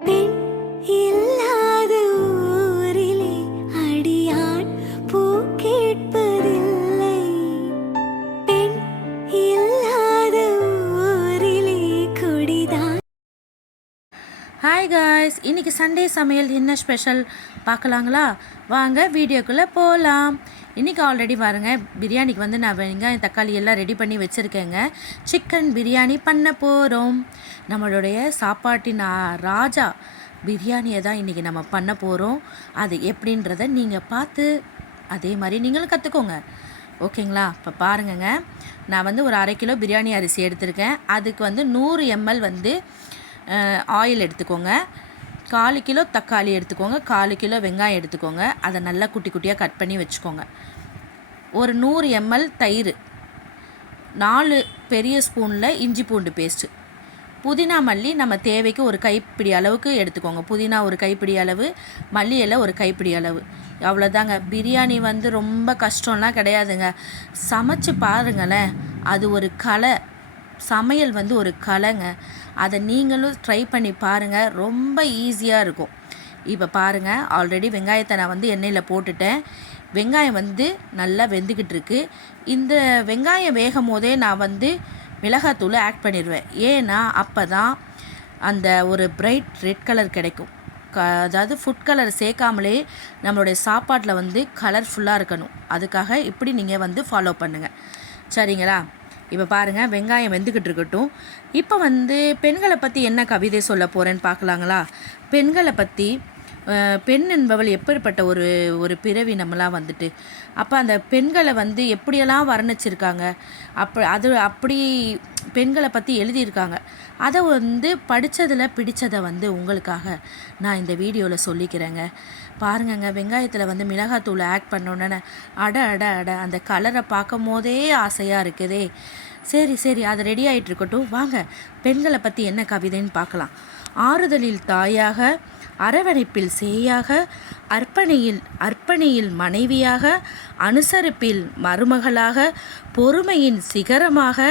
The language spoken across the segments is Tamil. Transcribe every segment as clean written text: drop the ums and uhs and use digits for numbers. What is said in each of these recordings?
பெண் இல்லாத ஊரிலே அடியான் பூ கேட்பதில்லை. பெண் இல்லாத ஊரிலே கொடிதான். ஹாய் காய்ஸ், இன்றைக்கி சண்டே சமையல் என்ன ஸ்பெஷல் பார்க்கலாங்களா? வாங்க வீடியோக்குள்ளே போகலாம். இன்றைக்கி ஆல்ரெடி பாருங்க, பிரியாணிக்கு வந்து நான் வெங்காயம் தக்காளி எல்லாம் ரெடி பண்ணி வச்சுருக்கேங்க. சிக்கன் பிரியாணி பண்ண போகிறோம். நம்மளுடைய சாப்பாட்டின் ராஜா பிரியாணியை தான் இன்றைக்கி நம்ம பண்ண போகிறோம். அது எப்படின்றத நீங்கள் பார்த்து அதே மாதிரி நீங்களும் கற்றுக்கோங்க, ஓகேங்களா? இப்போ பாருங்கங்க, நான் வந்து ஒரு 1/2 கிலோ பிரியாணி அரிசி எடுத்திருக்கேன். அதுக்கு வந்து 100 ml வந்து ஆயில் எடுத்துக்கோங்க. 1/4 கிலோ தக்காளி எடுத்துக்கோங்க. 1/4 கிலோ வெங்காயம் எடுத்துக்கோங்க. அதை நல்லா குட்டி குட்டியாக கட் பண்ணி வச்சுக்கோங்க. ஒரு 100 ml தயிர், 4 பெரிய ஸ்பூனில் இஞ்சி பூண்டு பேஸ்ட்டு, புதினா மல்லி நம்ம தேவைக்கு ஒரு கைப்பிடி அளவுக்கு எடுத்துக்கோங்க. புதினா ஒரு கைப்பிடி அளவு, மல்லி இலை ஒரு கைப்பிடி அளவு. அவ்வளோதாங்க. பிரியாணி வந்து ரொம்ப கஷ்டம்லாம் கிடையாதுங்க. சமைச்சு பாருங்களேன், அது ஒரு கலை. சமையல் வந்து ஒரு கலைங்க. அதை நீங்களும் ட்ரை பண்ணி பாருங்கள், ரொம்ப ஈஸியாக இருக்கும். இப்போ பாருங்கள், ஆல்ரெடி வெங்காயத்தை நான் வந்து எண்ணெயில் போட்டுட்டேன். வெங்காயம் வந்து நல்லா வெந்துக்கிட்டு இருக்கு. இந்த வெங்காயம் வேகும் போதே நான் வந்து மிளகாத்தூளை ஆட் பண்ணிடுவேன். ஏன்னா அப்போ தான் அந்த ஒரு பிரைட் ரெட் கலர் கிடைக்கும். அதாவது ஃபுட் கலர் சேர்க்காமலே நம்மளுடைய சாப்பாட்டில் வந்து கலர்ஃபுல்லாக இருக்கணும். அதுக்காக இப்படி நீங்கள் வந்து ஃபாலோ பண்ணுங்கள், சரிங்களா? இப்போ பாருங்கள், வெங்காயம் வெந்துக்கிட்டு இருக்கட்டும். இப்போ வந்து பெண்களை பற்றி என்ன கவிதை சொல்ல போகிறேன்னு பார்க்கலாங்களா? பெண்களை பற்றி, பெண் என்பவள் எப்படிப்பட்ட ஒரு பிறவி நம்மளாம் வந்துட்டு. அப்போ அந்த பெண்களை வந்து எப்படியெல்லாம் வர்ணிச்சிருக்காங்க, அப்படி பெண்களை பற்றி எழுதியிருக்காங்க. அதை வந்து படித்ததில் பிடித்ததை வந்து உங்களுக்காக நான் இந்த வீடியோவில் சொல்லிக்கிறேங்க. பாருங்கங்க, வெங்காயத்தில் வந்து மிளகாத்தூள் ஆட் பண்ணோன்னே அட அட அட அந்த கலரை பார்க்கும் போதே ஆசையாக இருக்குதே. சரி அது ரெடி ஆகிட்டு இருக்கட்டும். வாங்க பெண்களை பற்றி என்ன கவிதைன்னு பார்க்கலாம். ஆறுதலில் தாயாக, அரவணைப்பில் சேயாக, அர்ப்பணியில் மனைவியாக, அனுசரிப்பில் மருமகளாக, பொறுமையின் சிகரமாக,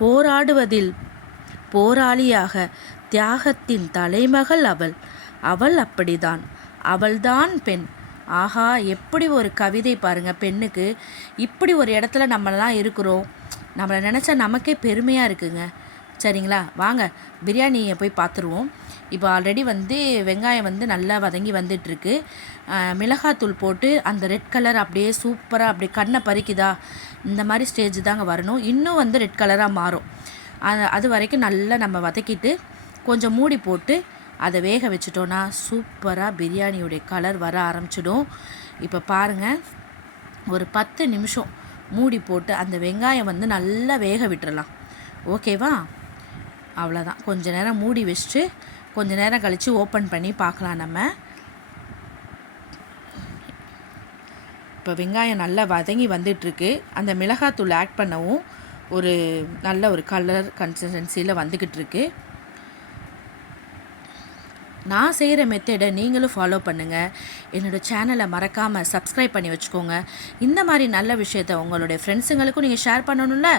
போராடுவதில் போராளியாக, தியாகத்தின் தலைமகள் அவள் அப்படிதான், அவள்தான் பெண். ஆஹா, எப்படி ஒரு கவிதை பாருங்கள். பெண்ணுக்கு இப்படி ஒரு இடத்துல நம்மளாம் இருக்கிறோம். நம்மளை நினச்சா நமக்கே பெருமையாக இருக்குங்க, சரிங்களா? வாங்க பிரியாணியை போய் பார்த்துருவோம். இப்போ ஆல்ரெடி வந்து வெங்காயம் வந்து நல்லா வதங்கி வந்துட்டுருக்கு. மிளகாத்தூள் போட்டு அந்த ரெட் கலர் அப்படியே சூப்பராக அப்படியே கண்ணை பறிக்குதா, இந்த மாதிரி ஸ்டேஜ் தாங்க வரணும். இன்னும் வந்து ரெட் கலராக மாறும். அது வரைக்கும் நல்லா நம்ம வதக்கிட்டு கொஞ்சம் மூடி போட்டு அதை வேக வச்சுட்டோன்னா சூப்பராக பிரியாணியுடைய கலர் வர ஆரம்பிச்சிடும். இப்போ பாருங்கள், ஒரு 10 நிமிஷம் மூடி போட்டு அந்த வெங்காயம் வந்து நல்லா வேக விட்டுறலாம், ஓகேவா? அவ்வளோதான். கொஞ்ச நேரம் மூடி வச்சுட்டு கொஞ்ச நேரம் கழித்து ஓப்பன் பண்ணி பார்க்கலாம் நம்ம. இப்போ வெங்காயம் நல்லா வதங்கி வந்துட்டுருக்கு. அந்த மிளகாத்தூள் ஆட் பண்ணவும் ஒரு நல்ல ஒரு கலர் கன்சிஸ்டன்சியில் வந்துக்கிட்டு இருக்கு. நான் செய்கிற மெத்தடை நீங்களும் ஃபாலோ பண்ணுங்கள். என்னோடய சேனலை மறக்காமல் சப்ஸ்கிரைப் பண்ணி வச்சுக்கோங்க. இந்த மாதிரி நல்ல விஷயத்த உங்களுடைய ஃப்ரெண்ட்ஸுங்களுக்கும் நீங்கள் ஷேர் பண்ணணும்ல,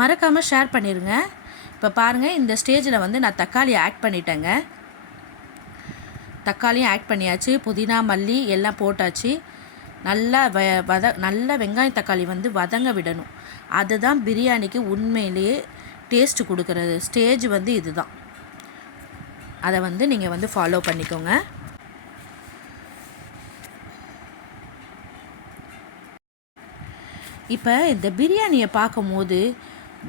மறக்காமல் ஷேர் பண்ணிடுங்க. இப்போ பாருங்கள், இந்த ஸ்டேஜில் வந்து நான் தக்காளி ஆட் பண்ணிட்டேங்க. தக்காளியும் ஆட் பண்ணியாச்சு, புதினா மல்லி எல்லாம் போட்டாச்சு. நல்லா நல்லா வெங்காயம் தக்காளி வந்து வதங்க விடணும். அதுதான் பிரியாணிக்கு உண்மையிலேயே டேஸ்ட்டு கொடுக்குறது ஸ்டேஜ் வந்து இதுதான். அதை வந்து நீங்கள் வந்து ஃபாலோ பண்ணிக்கோங்க. இப்போ இந்த பிரியாணியை பார்க்கும்போது,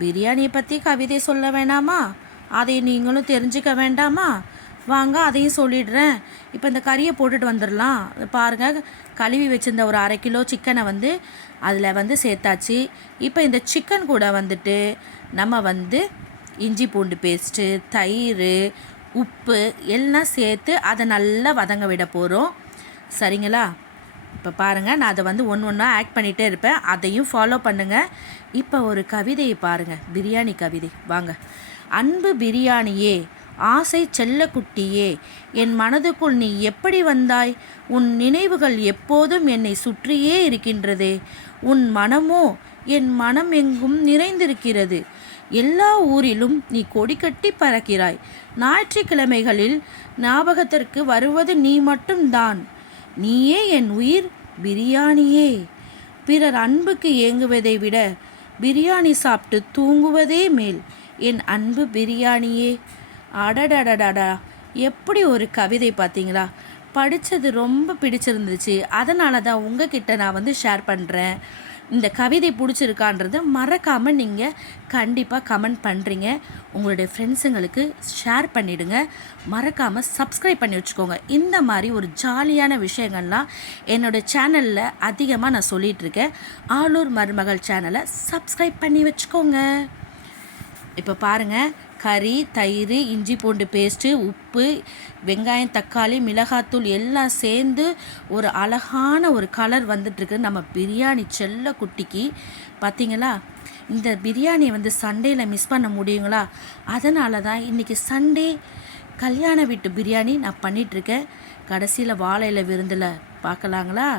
பிரியாணியை பற்றி கவிதை சொல்ல வேண்டாமா? அதை நீங்களும் தெரிஞ்சுக்க வேண்டாமா? வாங்க அதையும் சொல்லிடுறேன். இப்போ இந்த கறியை போட்டுட்டு வந்துடலாம். பாருங்கள், கழுவி வச்சுருந்த ஒரு 1/2 கிலோ சிக்கனை வந்து அதில் வந்து சேர்த்தாச்சு. இப்போ இந்த சிக்கன் கூட வந்துட்டு நம்ம வந்து இஞ்சி பூண்டு பேஸ்ட்டு, தயிர், உப்பு எல்லாம் சேர்த்து அதை நல்லா வதங்க விட போகிறோம், சரிங்களா? இப்போ பாருங்கள், நான் அதை வந்து ஒன்றா ஆட் பண்ணிகிட்டே இருப்பேன். அதையும் ஃபாலோ பண்ணுங்கள். இப்போ ஒரு கவிதையை பாருங்கள், பிரியாணி கவிதை. வாங்க. அன்பு பிரியாணியே, ஆசை செல்லக்குட்டியே, என் மனதுக்குள் நீ எப்படி வந்தாய்? உன் நினைவுகள் எப்போதும் என்னை சுற்றியே இருக்கின்றதே. உன் மனமோ என் மனம் எங்கும் நிறைந்திருக்கிறது. எல்லா ஊரிலும் நீ கொடி கட்டி பறக்கிறாய். ஞாயிற்றுக்கிழமைகளில் ஞாபகத்திற்கு வருவது நீ மட்டும்தான். நீயே என் உயிர் பிரியாணியே. பிறர் அன்புக்கு ஏங்குவதை விட பிரியாணி சாப்பிட்டு தூங்குவதே மேல் என் அன்பு பிரியாணியே. அடடடடடா, எப்படி ஒரு கவிதை பார்த்தீங்களா? படித்தது ரொம்ப பிடிச்சிருந்துச்சு. அதனால தான் உங்ககிட்ட நான் ஷேர் பண்ணுறேன். இந்த கவிதை பிடிச்சிருக்கான்றது மறக்காமல் நீங்கள் கண்டிப்பாக கமெண்ட் பண்ணுறீங்க. உங்களுடைய ஃப்ரெண்ட்ஸுங்களுக்கு ஷேர் பண்ணிவிடுங்க. மறக்காமல் சப்ஸ்கிரைப் பண்ணி வச்சுக்கோங்க. இந்த மாதிரி ஒரு ஜாலியான விஷயங்கள்லாம் என்னோடய சேனலில் அதிகமாக நான் சொல்லிகிட்ருக்கேன். ஆலூர் மருமகள் சேனலை சப்ஸ்கிரைப் பண்ணி வச்சுக்கோங்க. இப்போ பாருங்கள், கறி, தயிர், இஞ்சி பூண்டு பேஸ்ட்டு, உப்பு, வெங்காயம், தக்காளி, மிளகாத்தூள் எல்லாம் சேர்ந்து ஒரு அழகான ஒரு கலர் வந்துட்டுருக்கு நம்ம பிரியாணி செல்ல குட்டிக்கு. பார்த்தீங்களா? இந்த பிரியாணியை சண்டேயில் மிஸ் பண்ண முடியுங்களா? அதனால தான் இன்றைக்கி சண்டே கல்யாண வீட்டு பிரியாணி நான் பண்ணிகிட்ருக்கேன். கடைசியில் வாழையில விருந்தில் பார்க்கலாங்களா?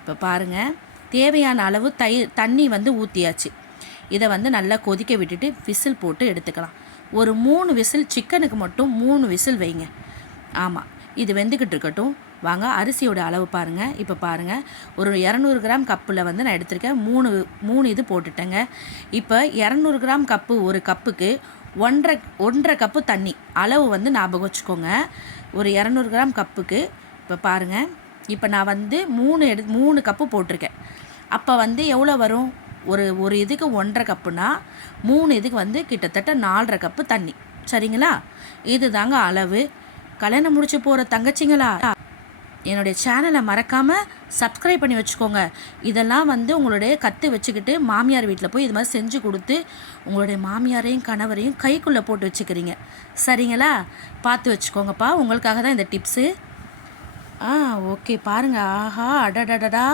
இப்போ பாருங்கள், தேவையான அளவு தண்ணி ஊற்றியாச்சு. இதை நல்லா கொதிக்க விட்டுட்டு விசில் போட்டு எடுத்துக்கலாம். ஒரு 3 விசில், சிக்கனுக்கு மட்டும் 3 விசில் வைங்க. ஆமாம், இது வெந்துக்கிட்டு இருக்கட்டும். வாங்க, அரிசியோட அளவு பாருங்கள். இப்போ பாருங்கள், ஒரு 200 கிராம் கப்பில் நான் எடுத்திருக்கேன். 3 இது போட்டுட்டேங்க. இப்போ 200 கிராம் கப்பு, ஒரு கப்புக்கு 1.5 கப்பு தண்ணி அளவு ஞாபகம் வச்சுக்கோங்க. ஒரு 200 கிராம் கப்புக்கு இப்போ பாருங்கள், இப்போ நான் 3 கப்பு போட்டிருக்கேன். அப்போ எவ்வளோ வரும்? ஒரு இதுக்கு 1.5 கப்புனா 3 இதுக்கு கிட்டத்தட்ட 4.5 கப்பு தண்ணி. சரிங்களா? இது தாங்க அளவு. கல்யாணம் முடிச்சு போகிற தங்கச்சிங்களா, என்னுடைய சேனலை மறக்காமல் சப்ஸ்கிரைப் பண்ணி வச்சுக்கோங்க. இதெல்லாம் உங்களுடைய கற்று வச்சுக்கிட்டு மாமியார் வீட்டில் போய் இது மாதிரி செஞ்சு கொடுத்து உங்களுடைய மாமியாரையும் கணவரையும் கைக்குள்ளே போட்டு வச்சுக்கிறீங்க. சரிங்களா? பார்த்து வச்சுக்கோங்கப்பா. உங்களுக்காக தான் இந்த டிப்ஸு. ஓகே, பாருங்கள். ஆஹா, அடடடடா,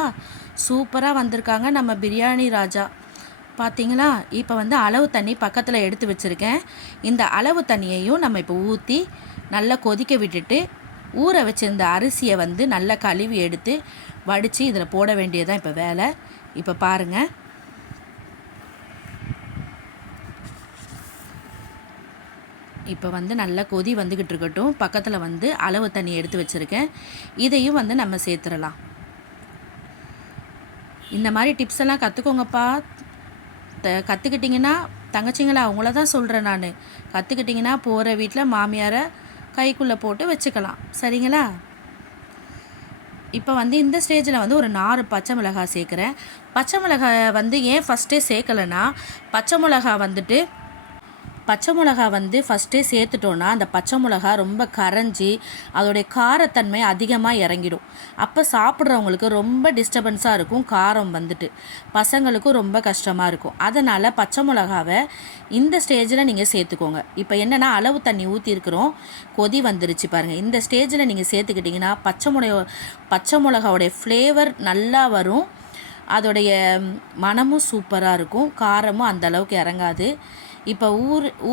சூப்பராக வந்திருக்காங்க நம்ம பிரியாணி ராஜா. பார்த்தீங்களா? இப்போ அளவு தண்ணி பக்கத்தில் எடுத்து வச்சுருக்கேன். இந்த அளவு தண்ணியையும் நம்ம இப்போ ஊற்றி நல்லா கொதிக்க விட்டுட்டு ஊற வச்சுருந்த அரிசியை நல்லா கழுவி எடுத்து வடித்து இதில் போட வேண்டியதுதான் இப்போ வேலை. இப்போ பாருங்கள், இப்போ நல்லா கொதி வந்துக்கிட்டு இருக்கட்டும். பக்கத்தில் அளவு தண்ணி எடுத்து வச்சுருக்கேன். இதையும் நம்ம சேர்த்துடலாம். இந்த மாதிரி டிப்ஸ் எல்லாம் கற்றுக்கோங்கப்பா. கற்றுக்கிட்டிங்கன்னா தங்கச்சிங்களா, அவங்கள தான் சொல்கிறேன் நான். கற்றுக்கிட்டிங்கன்னா போகிற வீட்டில் மாமியாரை கைக்குள்ளே போட்டு வச்சுக்கலாம். சரிங்களா? இப்போ இந்த ஸ்டேஜில் ஒரு 4 பச்சை மிளகாய் சேர்க்குறேன். பச்சை மிளகாய் ஏன் ஃபஸ்ட்டே சேர்க்கலைன்னா, பச்சை மிளகா ஃபஸ்ட்டே சேர்த்துட்டோன்னா அந்த பச்சை மிளகா ரொம்ப கரைஞ்சி அதோடைய காரத்தன்மை அதிகமாக இறங்கிடும். அப்போ சாப்பிட்றவங்களுக்கு ரொம்ப டிஸ்டர்பன்ஸாக இருக்கும். காரம் பசங்களுக்கும் ரொம்ப கஷ்டமாக இருக்கும். அதனால் பச்சை மிளகாவை இந்த ஸ்டேஜில் நீங்கள் சேர்த்துக்கோங்க. இப்போ என்னென்னா, அளவு தண்ணி ஊற்றிருக்கிறோம், கொதி வந்துருச்சு பாருங்கள். இந்த ஸ்டேஜில் நீங்கள் சேர்த்துக்கிட்டிங்கன்னா பச்சை மிளகாவுடைய ஃப்ளேவர் நல்லா வரும். அதோடைய மனமும் சூப்பராக இருக்கும். காரமும் அந்தளவுக்கு இறங்காது. இப்போ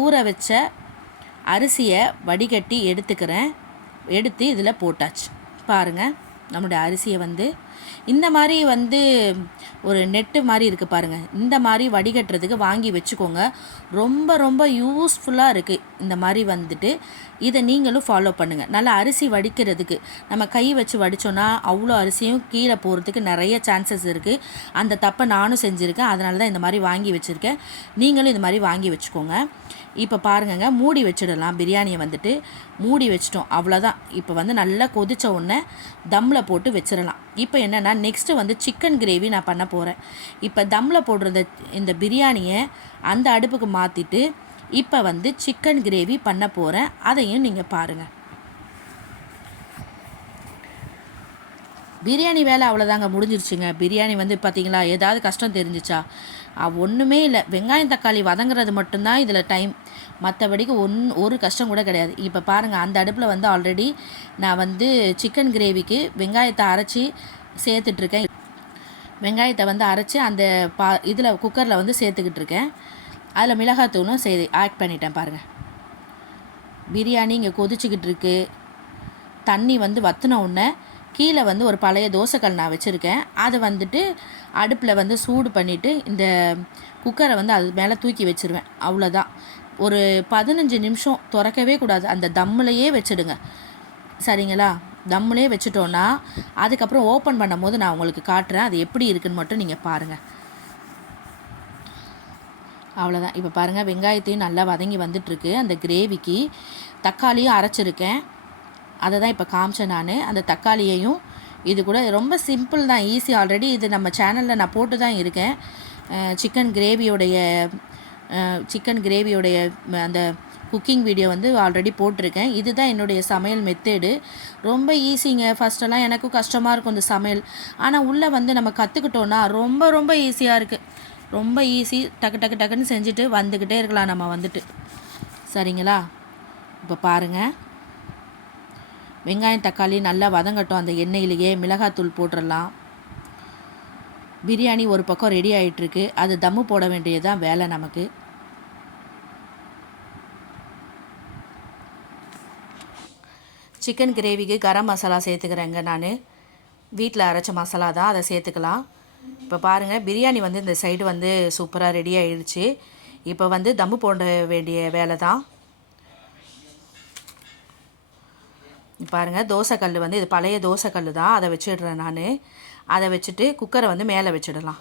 ஊற வச்ச அரிசியை வடிகட்டி எடுத்து இதில் போட்டாச்சு. பாருங்கள், நம்முடைய அரிசியை இந்த மாதிரி ஒரு நெட்டு மாதிரி இருக்குது பாருங்கள். இந்த மாதிரி வடிகட்டுறதுக்கு வாங்கி வச்சுக்கோங்க. ரொம்ப ரொம்ப யூஸ்ஃபுல்லாக இருக்குது. இந்த மாதிரி இதை நீங்களும் ஃபாலோ பண்ணுங்கள். நல்லா அரிசி வடிக்கிறதுக்கு நம்ம கை வச்சு வடித்தோன்னா அவ்வளோ அரிசியும் கீழே போகிறதுக்கு நிறைய சான்சஸ் இருக்குது. அந்த தப்பை நானும் செஞ்சுருக்கேன். அதனால தான் இந்த மாதிரி வாங்கி வச்சுருக்கேன். நீங்களும் இந்த மாதிரி வாங்கி வச்சுக்கோங்க. இப்போ பாருங்கங்க, மூடி வச்சிடலாம். பிரியாணியை மூடி வச்சிட்டோம், அவ்வளோதான். இப்போ நல்லா கொதித்த உடனே தம்மில் போட்டு வச்சிடலாம். இப்போ என்னென்னா, நெக்ஸ்ட்டு சிக்கன் கிரேவி நான் பண்ண போகிறேன். இப்போ தம்மில் போடுற இந்த பிரியாணியை அந்த அடுப்புக்கு மாற்றிட்டு இப்போ சிக்கன் கிரேவி பண்ண போகிறேன். அதையும் நீங்கள் பாருங்கள். பிரியாணி வேலை அவ்வளோதாங்க, முடிஞ்சிருச்சுங்க. பிரியாணி பார்த்தீங்களா, ஏதாவது கஷ்டம் தெரிஞ்சிச்சா? ஒன்றுமே இல்லை. வெங்காயம் தக்காளி வதங்குறது மட்டும்தான் இதில் டைம். மற்றபடிக்கு ஒரு கஷ்டம் கூட கிடையாது. இப்போ பாருங்கள், அந்த அடுப்பில் ஆல்ரெடி நான் சிக்கன் கிரேவிக்கு வெங்காயத்தை அரைச்சி சேர்த்துட்ருக்கேன். வெங்காயத்தை அரைச்சி அந்த இதில் குக்கரில் சேர்த்துக்கிட்டு இருக்கேன். அதில் மிளகாத்தூளும் ஆட் பண்ணிட்டேன். பாருங்கள், பிரியாணி இங்கே கொதிச்சிக்கிட்டு இருக்கு. தண்ணி வற்றின உடனே கீழே ஒரு பழைய தோசைக்கல் நான் வச்சுருக்கேன். அதை அடுப்பில் சூடு பண்ணிவிட்டு இந்த குக்கரை வந்து அது மேலே தூக்கி வச்சுருவேன். அவ்வளோதான். ஒரு 15 நிமிஷம் திறக்கவே கூடாது, அந்த தம்முலையே வச்சுடுங்க. சரிங்களா? தம்முலே வச்சுட்டோன்னா அதுக்கப்புறம் ஓப்பன் பண்ணும் போது நான் உங்களுக்கு காட்டுறேன் அது எப்படி இருக்குன்னு மட்டும் நீங்கள் பாருங்கள். அவ்வளோதான். இப்போ பாருங்கள், வெங்காயத்தையும் நல்லா வதங்கி வந்துட்டுருக்கு. அந்த கிரேவிக்கு தக்காளியும் அரைச்சிருக்கேன், அதை தான் இப்போ காமிச்சேன் நான். அந்த தக்காளியையும் இது கூட ரொம்ப சிம்பிள் தான், ஈஸி. ஆல்ரெடி இது நம்ம சேனலில் நான் போட்டு தான் இருக்கேன். சிக்கன் கிரேவியோடைய அந்த குக்கிங் வீடியோ வந்து ஆல்ரெடி போட்டிருக்கேன். இதுதான் என்னுடைய சமையல் மெத்தேடு. ரொம்ப ஈஸிங்க. ஃபஸ்ட்டெல்லாம் எனக்கும் கஷ்டமாக இருக்கும் இந்த சமையல். ஆனால் உள்ளே வந்து நம்ம கற்றுக்கிட்டோன்னா ரொம்ப ரொம்ப ஈஸியாக இருக்குது. ரொம்ப ஈஸி. டக்குன்னு செஞ்சுட்டு வந்துக்கிட்டே இருக்கலாம் நம்ம வந்துட்டு. சரிங்களா? இப்போ பாருங்கள், வெங்காயம் தக்காளி நல்லா வதங்கட்டும். அந்த எண்ணெயிலேயே மிளகாத்தூள் போட்டுடலாம். பிரியாணி ஒரு பக்கம் ரெடி ஆகிட்டுருக்கு, அது தம்மு போட வேண்டியது தான் வேலை நமக்கு. சிக்கன் கிரேவிக்கு கரம் மசாலா சேர்த்துக்கிறேங்க நான். வீட்டில் அரைச்ச மசாலா தான், அதை சேர்த்துக்கலாம். இப்போ பாருங்கள், பிரியாணி வந்து இந்த சைடு வந்து சூப்பராக ரெடி ஆகிடுச்சு. இப்போ வந்து தம்மு போட வேண்டிய வேலை தான். பாருங்கள், தோசைக்கல் வந்து இது பழைய தோசைக்கல் தான், அதை வச்சிடுறேன் நான். அதை வச்சுட்டு குக்கரை வந்து மேலே வச்சிடலாம்.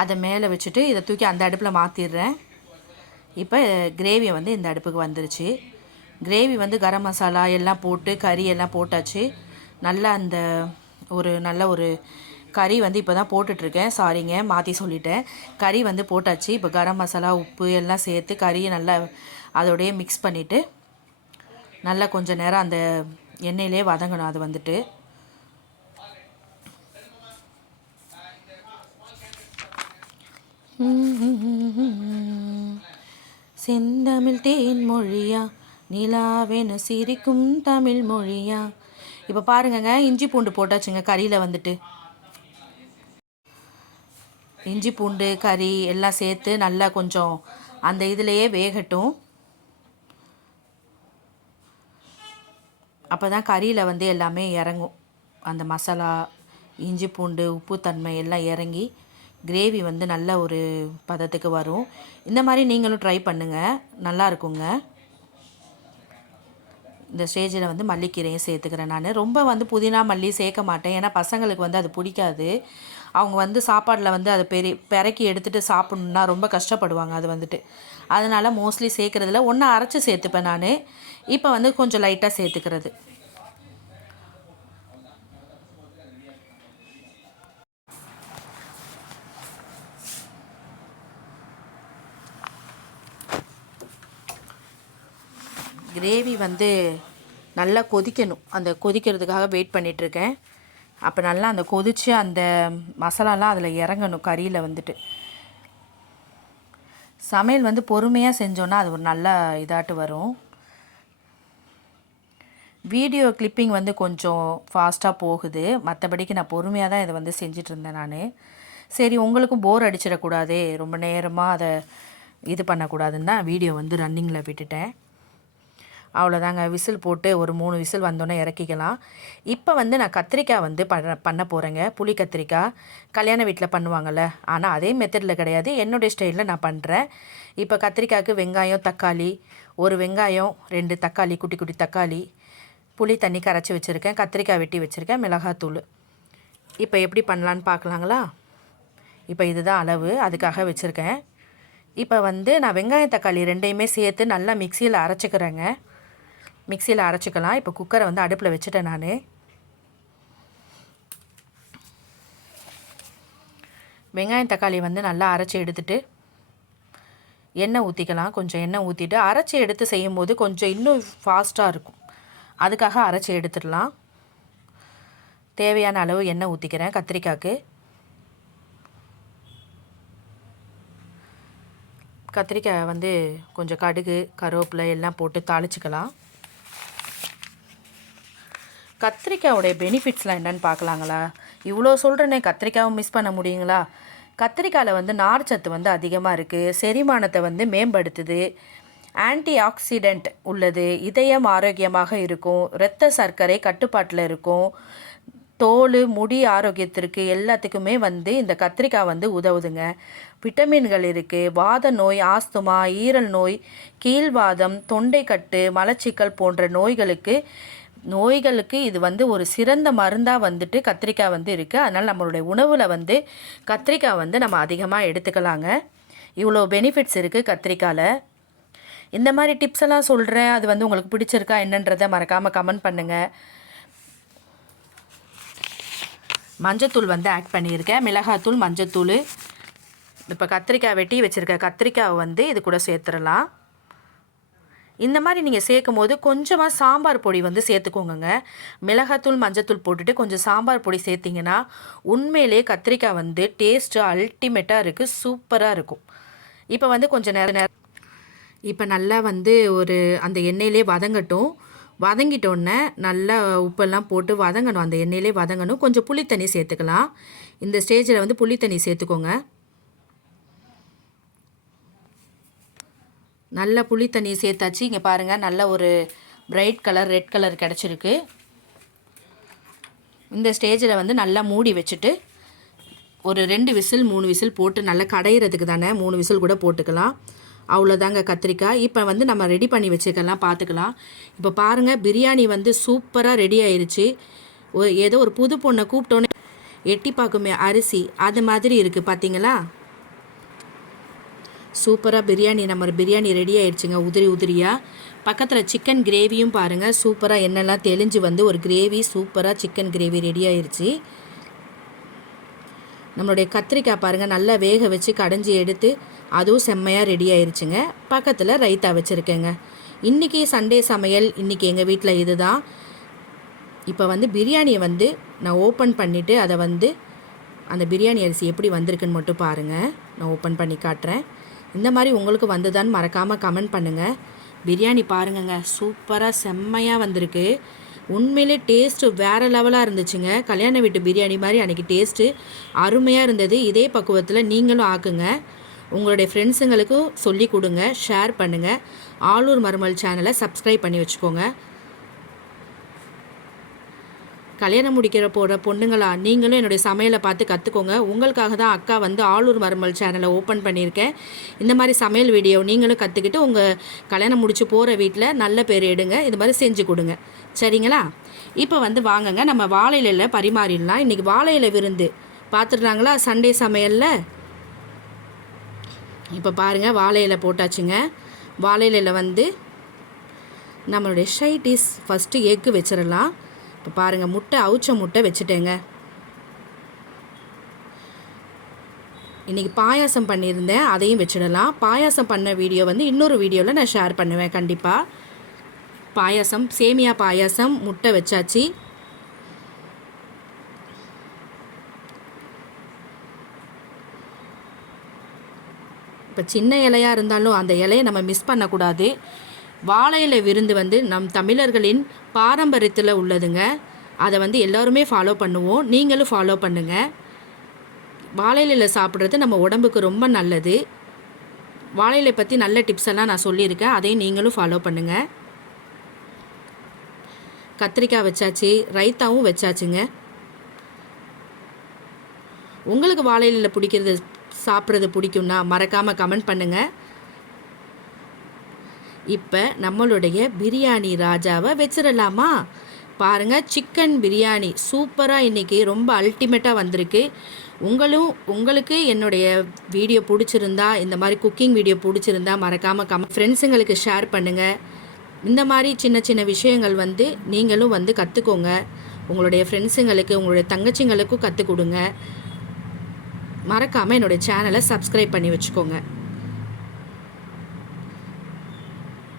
அதை மேலே வச்சுட்டு இதை தூக்கி அந்த அடுப்பில் மாற்றிடுறேன். இப்போ கிரேவி வந்து இந்த அடுப்புக்கு வந்துருச்சு. கிரேவி வந்து கரம் மசாலா எல்லாம் போட்டு கறி எல்லாம் போட்டாச்சு. நல்லா அந்த நல்ல ஒரு கறி வந்து இப்போ தான் போட்டுட்ருக்கேன். சாரிங்க, மாற்றி சொல்லிட்டேன். கறி வந்து போட்டாச்சு. இப்போ கரம் மசாலா உப்பு எல்லாம் சேர்த்து கறியை நல்லா அதோடையே மிக்ஸ் பண்ணிவிட்டு நல்லா கொஞ்சம் நேரம் அந்த எண்ணெயிலே வதங்கணும். அது வந்துட்டு செந்தமிழ் தேன் மொழியா நிலாவென சிரிக்கும் தமிழ் மொழியா. இப்போ பாருங்கங்க, இஞ்சி பூண்டு போட்டாச்சுங்க கறியில் வந்துட்டு. இஞ்சி பூண்டு கறி எல்லாம் சேர்த்து நல்லா கொஞ்சம் அந்த இதிலையே வேகட்டும். அப்போ தான் கறியில் வந்து எல்லாமே இறங்கும். அந்த மசாலா, இஞ்சி பூண்டு, உப்பு தன்மை எல்லாம் இறங்கி கிரேவி வந்து நல்ல ஒரு பதத்துக்கு வரும். இந்த மாதிரி நீங்களும் ட்ரை பண்ணுங்கள், நல்லா இருக்குங்க. இந்த ஸ்டேஜில் வந்து மல்லிக்கீரையும் சேர்த்துக்கிறேன் நான். ரொம்ப வந்து புதினா மல்லி சேர்க்க மாட்டேன், ஏன்னா பசங்களுக்கு வந்து அது பிடிக்காது. அவங்க வந்து சாப்பாடில் வந்து அதை பெரக்கி எடுத்துகிட்டு சாப்பிட்ணுன்னா ரொம்ப கஷ்டப்படுவாங்க அது வந்துட்டு. அதனால் மோஸ்ட்லி சேர்க்குறதில்ல. ஒன்று அரைச்சி சேர்த்துப்பேன் நான். இப்போ வந்து கொஞ்சம் லைட்டாக சேர்த்துக்கிறது. கிரேவி வந்து நல்லா கொதிக்கணும். அந்த கொதிக்கிறதுக்காக வெயிட் பண்ணிகிட்ருக்கேன். அப்போ நல்லா அந்த கொதித்து அந்த மசாலாலாம் அதில் இறங்கணும் கறியில் வந்துட்டு. சமையல் வந்து பொறுமையாக செஞ்சோன்னா அது ஒரு நல்ல இதாட்டு வரும். வீடியோ கிளிப்பிங் வந்து கொஞ்சம் ஃபாஸ்ட்டாக போகுது, மற்றபடிக்கு நான் பொறுமையாக தான் இதை வந்து செஞ்சிட்ருந்தேன் நான். சரி, உங்களுக்கும் போர் அடிச்சிடக்கூடாதே, ரொம்ப நேரமாக அதை இது பண்ணக்கூடாதுன்னு தான் வீடியோ வந்து ரன்னிங்கில் விட்டுட்டேன். அவ்வளோதாங்க. விசில் போட்டு ஒரு 3 விசில் வந்தோன்னே இறக்கிக்கலாம். இப்போ வந்து நான் கத்திரிக்காய் வந்து பண்ண போகிறேங்க. புளி கத்திரிக்காய் கல்யாண வீட்டில் பண்ணுவாங்கள்ல, ஆனால் அதே மெத்தடில் கிடையாது, என்னுடைய ஸ்டைலில் நான் பண்ணுறேன். இப்போ கத்திரிக்காய்க்கு வெங்காயம், தக்காளி, ஒரு வெங்காயம், 2 தக்காளி, குட்டி குட்டி தக்காளி, புளி தண்ணி கரைச்சி வச்சுருக்கேன், கத்திரிக்காய் வெட்டி வச்சுருக்கேன், மிளகாத்தூள். இப்போ எப்படி பண்ணலான்னு பார்க்கலாங்களா? இப்போ இதுதான் அளவு, அதுக்காக வச்சுருக்கேன். இப்போ வந்து நான் வெங்காயம் தக்காளி 2யுமே சேர்த்து நல்லா மிக்சியில் அரைச்சிக்கிறேங்க. மிக்சியில் அரைச்சிக்கலாம். இப்போ குக்கரை வந்து அடுப்பில் வச்சுட்டேன் நான். வெங்காயம் தக்காளி வந்து நல்லா அரைச்சி எடுத்துகிட்டு எண்ணெய் ஊற்றிக்கலாம். கொஞ்சம் எண்ணெய் ஊற்றிட்டு அரைச்சி எடுத்து செய்யும் போது கொஞ்சம் இன்னும் ஃபாஸ்ட்டாக இருக்கும், அதுக்காக அரைச்சி எடுத்துடலாம். தேவையான அளவு எண்ணெய் ஊற்றிக்கிறேன் கத்திரிக்காய்க்கு. கத்திரிக்காய் வந்து கொஞ்சம் கடுகு, கருவேப்பிலை எல்லாம் போட்டு தாளிச்சிக்கலாம். கத்திரிக்காயோடைய பெனிஃபிட்ஸ்லாம் என்னென்னு பார்க்கலாங்களா? இவ்வளோ சொல்கிறேனே, கத்திரிக்காயை மிஸ் பண்ண முடியுங்களா? கத்திரிக்காயில் வந்து நார்ச்சத்து வந்து அதிகமாக இருக்குது, செரிமானத்தை வந்து மேம்படுத்துது, ஆன்டி ஆக்சிடெண்ட் உள்ளது, இதயம் ஆரோக்கியமாக இருக்கும், இரத்த சர்க்கரை கட்டுப்பாட்டில் இருக்கும், தோல் முடி ஆரோக்கியத்திற்கு எல்லாத்துக்குமே வந்து இந்த கத்திரிக்காய் வந்து உதவுதுங்க. விட்டமின்கள் இருக்குது. வாத நோய், ஆஸ்துமா, ஈரல் நோய், கீழ்வாதம், தொண்டைக்கட்டு, மலச்சிக்கல் போன்ற நோய்களுக்கு இது வந்து ஒரு சிறந்த மருந்தாக வந்துட்டு கத்திரிக்காய் வந்து இருக்குது. அதனால் நம்மளுடைய உணவில் வந்து கத்திரிக்காய் வந்து நம்ம அதிகமாக எடுத்துக்கலாங்க. இவ்வளோ பெனிஃபிட்ஸ் இருக்குது கத்திரிக்காயில். இந்த மாதிரி டிப்ஸ் எல்லாம் சொல்கிறேன். அது வந்து உங்களுக்கு பிடிச்சிருக்கா என்னன்றதை மறக்காமல் கமெண்ட் பண்ணுங்கள். மஞ்சத்தூள் வந்து ஆட் பண்ணியிருக்கேன். மிளகாத்தூள், மஞ்சத்தூள். இப்போ கத்திரிக்காய் வெட்டி வச்சுருக்க கத்திரிக்காயை வந்து இது கூட சேர்த்துடலாம். இந்த மாதிரி நீங்கள் சேர்க்கும் போது கொஞ்சமாக சாம்பார் பொடி வந்து சேர்த்துக்கோங்க. மிளகாத்தூள், மஞ்சத்தூள் போட்டுட்டு கொஞ்சம் சாம்பார் பொடி சேர்த்திங்கன்னா உண்மையிலே கத்திரிக்காய் வந்து டேஸ்ட்டு அல்டிமேட்டாக இருக்குது, சூப்பராக இருக்கும். இப்போ வந்து கொஞ்சம் நேரம் இப்போ நல்லா வந்து அந்த எண்ணெயிலே வதங்கட்டும். வதங்கிட்டோன்னே நல்லா உப்பெல்லாம் போட்டு வதங்கணும். அந்த எண்ணெயிலே வதங்கணும். கொஞ்சம் புளித்தண்ணி சேர்த்துக்கலாம். இந்த ஸ்டேஜில் வந்து புளித்தண்ணி சேர்த்துக்கோங்க. நல்லா புளித்தண்ணி சேர்த்தாச்சு. இங்கே பாருங்கள், நல்ல ஒரு பிரைட் கலர், ரெட் கலர் கிடச்சிருக்கு. இந்த ஸ்டேஜில் வந்து நல்லா மூடி வச்சுட்டு ஒரு 2 விசில் 3 விசில் போட்டு நல்லா கடையிறதுக்கு தானே 3 விசில் கூட போட்டுக்கலாம். அவ்வளோதாங்க கத்திரிக்காய். இப்போ வந்து நம்ம ரெடி பண்ணி வச்சுக்கலாம், பார்த்துக்கலாம். இப்போ பாருங்கள், பிரியாணி வந்து சூப்பராக ரெடி ஆயிடுச்சு. ஏதோ ஒரு புது பொண்ணை கூப்பிட்டோன்னே எட்டி பார்க்குமே அரிசி, அது மாதிரி இருக்குது பார்த்தீங்களா? சூப்பராக பிரியாணி ரெடி ஆயிடுச்சுங்க, உதிரியாக. பக்கத்தில் சிக்கன் கிரேவியும் பாருங்கள், சூப்பராக எண்ணெய்லாம் தெளிஞ்சு வந்து ஒரு கிரேவி, சூப்பராக சிக்கன் கிரேவி ரெடி ஆயிடுச்சு. நம்மளுடைய கத்திரிக்காய் பாருங்கள், நல்லா வேக வச்சு கடைஞ்சி எடுத்து அதுவும் செம்மையாக ரெடி ஆயிடுச்சுங்க. பக்கத்தில் ரைத்தா வச்சுருக்கேங்க. இன்றைக்கி சண்டே சமையல், இன்றைக்கி எங்கள் வீட்டில் இது தான். இப்போ வந்து பிரியாணியை வந்து நான் ஓப்பன் பண்ணிவிட்டு அதை வந்து அந்த பிரியாணி அரிசி எப்படி வந்திருக்குன்னு மட்டும் பாருங்கள். நான் ஓப்பன் பண்ணி காட்டுறேன். இந்த மாதிரி உங்களுக்கு வந்துதான்னு மறக்காமல் கமெண்ட் பண்ணுங்கள். பிரியாணி பாருங்கங்க, சூப்பராக செம்மையாக வந்திருக்கு. உண்மையிலே டேஸ்ட்டு வேறு லெவலாக இருந்துச்சுங்க. கல்யாண வீட்டு பிரியாணி மாதிரி அன்றைக்கி டேஸ்ட்டு அருமையாக இருந்தது. இதே பக்குவத்தில் நீங்களும் ஆக்குங்க. உங்களுடைய ஃப்ரெண்ட்ஸுங்களுக்கும் சொல்லி கொடுங்க, ஷேர் பண்ணுங்கள். ஆலூர் மருமகள் சேனலை சப்ஸ்கிரைப் பண்ணி வச்சுக்கோங்க. கல்யாணம் முடிக்கிற போகிற பொண்ணுங்களா, நீங்களும் என்னுடைய சமையலை பார்த்து கற்றுக்கோங்க. உங்களுக்காக தான் அக்கா வந்து ஆலூர் மருமகள் சேனலை ஓப்பன் பண்ணியிருக்கேன். இந்த மாதிரி சமையல் வீடியோ நீங்களும் கற்றுக்கிட்டு உங்கள் கல்யாணம் முடிச்சு போகிற வீட்டில் நல்ல பேர் எடுங்க. இது மாதிரி செஞ்சு கொடுங்க, சரிங்களா? இப்போ வந்து வாங்குங்க, நம்ம வாழை இலையில் பரிமாறிடலாம். இன்றைக்கி வாழை இலை விருந்து பார்த்துட்றாங்களா சண்டே சமையலில்? இப்போ பாருங்கள், வாழை இலை போட்டாச்சுங்க. வாழை இலையில் வந்து நம்மளுடைய ஷைடிஸ் ஃபஸ்ட்டு எக்கு வச்சிடலாம். இப்போ பாருங்கள், அவிச்ச முட்டை வச்சுட்டேங்க. இன்றைக்கி பாயாசம் பண்ணியிருந்தேன், அதையும் வச்சிடலாம். பாயாசம் பண்ண வீடியோ வந்து இன்னொரு வீடியோவில் நான் ஷேர் பண்ணுவேன் கண்டிப்பாக. பாயாசம், சேமியா பாயாசம், முட்டை வச்சாச்சு. இப்போ சின்ன இலையாக இருந்தாலும் அந்த இலையை நம்ம மிஸ் பண்ணக்கூடாது. வாழை இலை விருந்து வந்து நம் தமிழர்களின் பாரம்பரியத்தில் உள்ளதுங்க. அதை வந்து எல்லோருமே ஃபாலோ பண்ணுவோம், நீங்களும் ஃபாலோ பண்ணுங்கள். வாழை இலையில் சாப்பிட்றது நம்ம உடம்புக்கு ரொம்ப நல்லது. வாழை இலை பற்றி நல்ல டிப்ஸ் எல்லாம் நான் சொல்லியிருக்கேன், அதையும் நீங்களும் ஃபாலோ பண்ணுங்கள். கத்திரிக்காய் வச்சாச்சு, ரைத்தாவும் வச்சாச்சுங்க. உங்களுக்கு வாழை இலையில் சாப்பிட்றது பிடிக்கும்னா மறக்காமல் கமெண்ட் பண்ணுங்கள். இப்போ நம்மளுடைய பிரியாணி ராஜாவை வச்சிடலாமா? பாருங்கள், சிக்கன் பிரியாணி சூப்பராக இன்றைக்கி ரொம்ப அல்டிமேட்டாக வந்திருக்கு. உங்களுக்கு என்னுடைய வீடியோ பிடிச்சிருந்தா, இந்த மாதிரி குக்கிங் வீடியோ பிடிச்சிருந்தா மறக்காமல் ஃப்ரெண்ட்ஸுங்களுக்கு ஷேர் பண்ணுங்கள். இந்த மாதிரி சின்ன சின்ன விஷயங்கள் வந்து நீங்களும் வந்து கற்றுக்கோங்க. உங்களுடைய ஃப்ரெண்ட்ஸுங்களுக்கு, உங்களுடைய தங்கச்சிங்களுக்கும் கற்றுக் கொடுங்க. மறக்காமல் என்னுடைய சேனலை சப்ஸ்கிரைப் பண்ணி வச்சுக்கோங்க.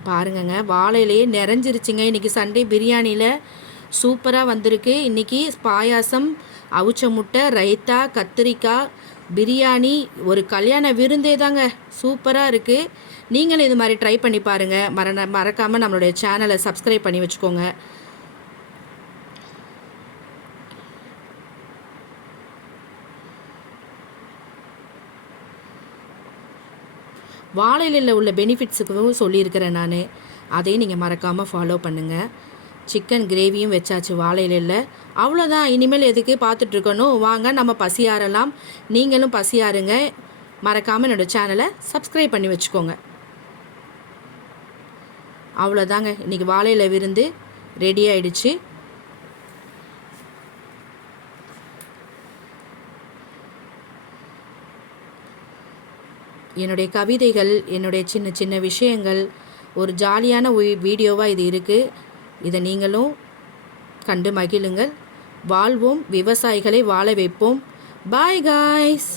பாருங்கங்க, வாழையிலேயே நிறைஞ்சிருச்சுங்க. இன்றைக்கி சண்டே பிரியாணியில் சூப்பராக வந்திருக்கு. இன்றைக்கி பாயாசம், அவிச்ச முட்டை, ரைத்தா, கத்திரிக்காய், பிரியாணி, ஒரு கல்யாண விருந்தே தாங்க. சூப்பராக இருக்குது. நீங்களும் இது மாதிரி ட்ரை பண்ணி பாருங்கள். மறக்காமல் நம்மளுடைய சேனலை சப்ஸ்கிரைப் பண்ணி வச்சுக்கோங்க. வாழையில உள்ள பெனிஃபிட்ஸுக்கும் சொல்லியிருக்கிறேன் நான். அதையும் நீங்கள் மறக்காமல் ஃபாலோ பண்ணுங்கள். சிக்கன் கிரேவியும் வச்சாச்சு வாழை இலையில். அவ்வளோதான். இனிமேல் எதுக்கு பார்த்துட்ருக்கணும், வாங்க நம்ம பசியாறலாம். நீங்களும் பசியாருங்க. மறக்காமல் என்னோடய சேனலை சப்ஸ்கிரைப் பண்ணி வச்சுக்கோங்க. அவ்வளோதாங்க, இன்றைக்கி வாழை இலை விருந்து ரெடி ஆயிடுச்சு. என்னுடைய கவிதைகள், என்னுடைய சின்ன சின்ன விஷயங்கள், ஒரு ஜாலியான வீடியோவாக இது இருக்குது. இதை நீங்களும் கண்டு மகிழுங்கள். வாழ்வோம், விவசாயிகளை வாழ வைப்போம். Bye guys.